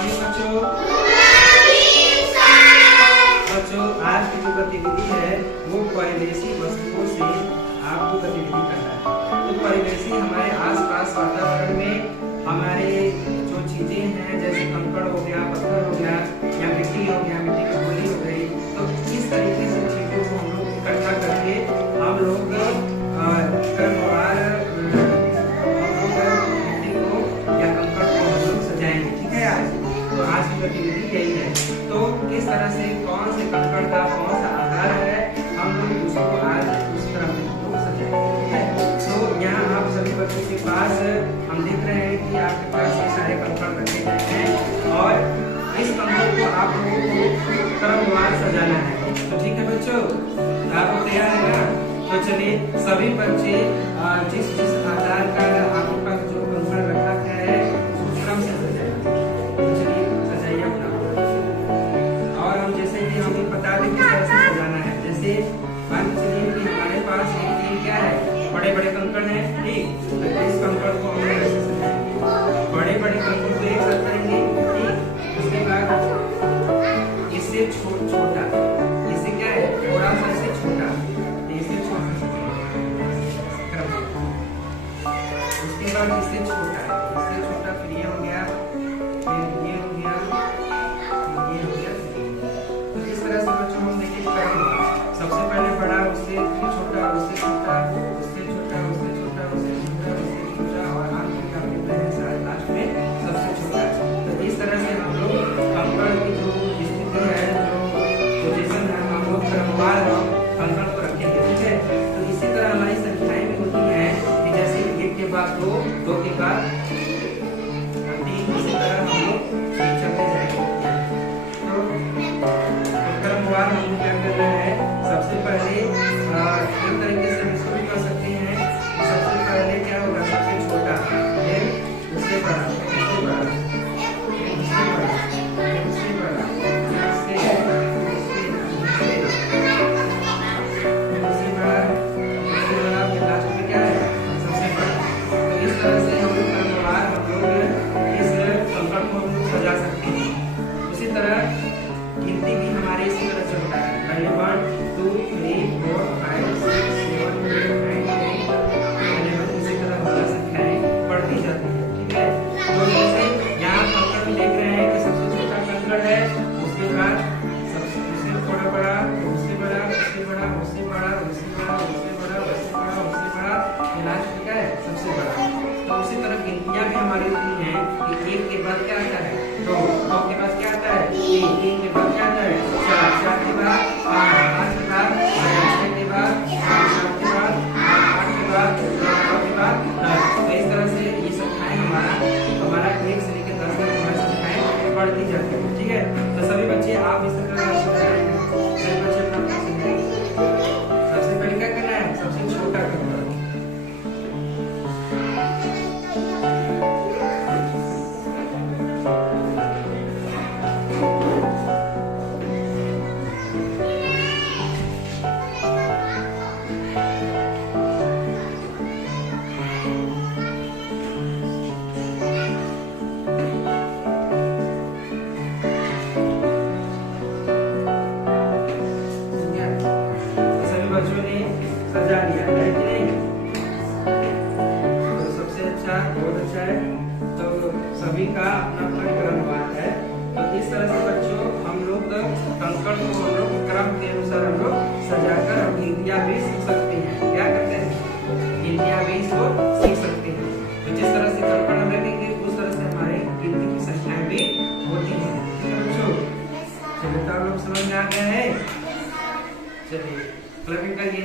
Morning बच्चों। बच्चों आज की जो गतिविधि है वो परिवेशी वस्तुओं से आपको गतिविधि करना है। तो परिवेशी हमारे आसपास वातावरण में हमारे जो चीजें हैं जैसे कंकड़ हो गया, पत्थर हो गया या मिट्टी हो गया, मिट्टी की गोली हो गई, तो इस तरीके से चीजों को हम लोग इकट्ठा करके हम लोग क्रमवार मिट्टी को या कंकड़ को हम लोग सजाएंगे। ठीक है आज तो आज की गतिविधि यही है। तो किस तरह से कौन से कंकड़ का कौन सा आकार है हम लोग उसको आज उस तरह से हम लोग सजाएंगे। ठीक है तो यहाँ आप सभी बच्चों के पास हम देख रहे हैं कि आपके पास ये सारे कंकड़ रखे गए हैं और इस कंकड़ को आप लोगों को क्रमवार सजाना है। तो ठीक है बच्चों, आप तैयार है ना? तो चलिए सभी बच्चे जिस जिस आकार का आपके पास जो कंकड़ रखा गया है उस क्रम से सजाएं। तो चलिए सजाइए अपना। और हम जैसे कि हमें बता दें किस तरह से सजाना है। जैसे मान चलिए कि हमारे पास ये क्या है, बड़े बड़े कंकड़ हैं। ठीक, तो इस कंकड़ को हम लोग ऐसे सजाएंगे। बड़े बड़े कंकड़ को एक साथ करेंगे। ठीक, उसके बाद इससे छोटा, इससे क्या है थोड़ा सा इससे छोटा, इससे छोटा, उसके बाद इससे छोटा, इससे छोटा, फिर ये हो गया, फिर ये हो गया, फिर ये हो गया। तो इस तरह से बच्चों हम देखिए करेंगे। सबसे पहले बड़ा, उससे छोटा, उससे छोटा, उससे छोटा, उससे छोटा, उससे छोटा, उससे छोटा और अंत में आप देख रहे हैं शायद लास्ट में सबसे छोटा। तो इस तरह से हम लोग कंकड़ की जो स्थिति है, जो पोजीशन है, हम लोग क्रमवार कंकड़ को रखेंगे। ठीक है तो इसी तरह हमारी संख्याएं भी होती हैं कि जैसे एक के बाद दो, दो के बाद तीन, इसी तरह हम लोग चलते जाएंगे। तो क्रमवार हमें क्या करना है, सबसे पहले एक तरीके से इसको भी कर सकते हैं। सबसे पहले क्या होगा, सबसे छोटा, फिर उससे बड़ा, उससे बड़ा, उससे बड़ा, उससे बड़ा, उससे बड़ा, उससे बड़ा, फिर लास्ट में क्या है सबसे बड़ा। तो इस तरह से हम लोग क्रमवार हम लोग इस कंकड़ को हम लोग सजा सकते हैं। उसी तरह गिनती भी हमारे इसी तरह चलता है। पहले 1 2 3 4 5 6 7 8 9 10 इसी तरह हमारी संख्याएं बढ़ती जाती है। ठीक है तो जैसे यहाँ कंकड़ में देख रहे हैं कि सबसे छोटा कंकड़ है, उसके बाद सबसे थोड़ा बड़ा, उससे बड़ा, उससे बड़ा, उससे बड़ा, उससे बड़ा, उससे बड़ा, उससे बड़ा, उससे बड़ा, ये लास्ट में क्या है सबसे बड़ा। तो उसी तरह गिनतियां भी हमारी होती हैं कि एक के बाद क्या आता है दो, दो के बाद क्या आता है तीन, तीन के बाद क्या आता है चार, चार के बाद पाँच, पाँच के बाद छह के बाद सात के बाद आठ के बाद नौ के बाद 10। तो इस तरह से ये संख्याएं हमारा 1 से लेकर 10 तक हमारी संख्याएं बढ़ती जाती है। ठीक है तो सभी बच्चे आप इस तरह सभी बच्चे अपना सबसे पहले क्या करना है, सबसे छोटा करना है। बच्चों ने सजा लिया है कि नहीं? तो सबसे अच्छा, बहुत अच्छा है। तो सभी का अपना अपना क्रमवार है। तो इस तरह से बच्चों हम लोग कंकड़ को हम लोग क्रम के अनुसार हम लोग सजाकर और गिनतियां भी सीख सकते हैं। क्या करते हैं, गिनतियां भी इसको सीख सकते हैं। तो जिस तरह से कंकड़ हम रखेंगे उस तरह से हमारे गिनती की संख्याएं भी होती हैं। ठीक है बच्चों, चलिए तो आप लोग समझ में आ गया है। चलिए क्लबिंग करिए।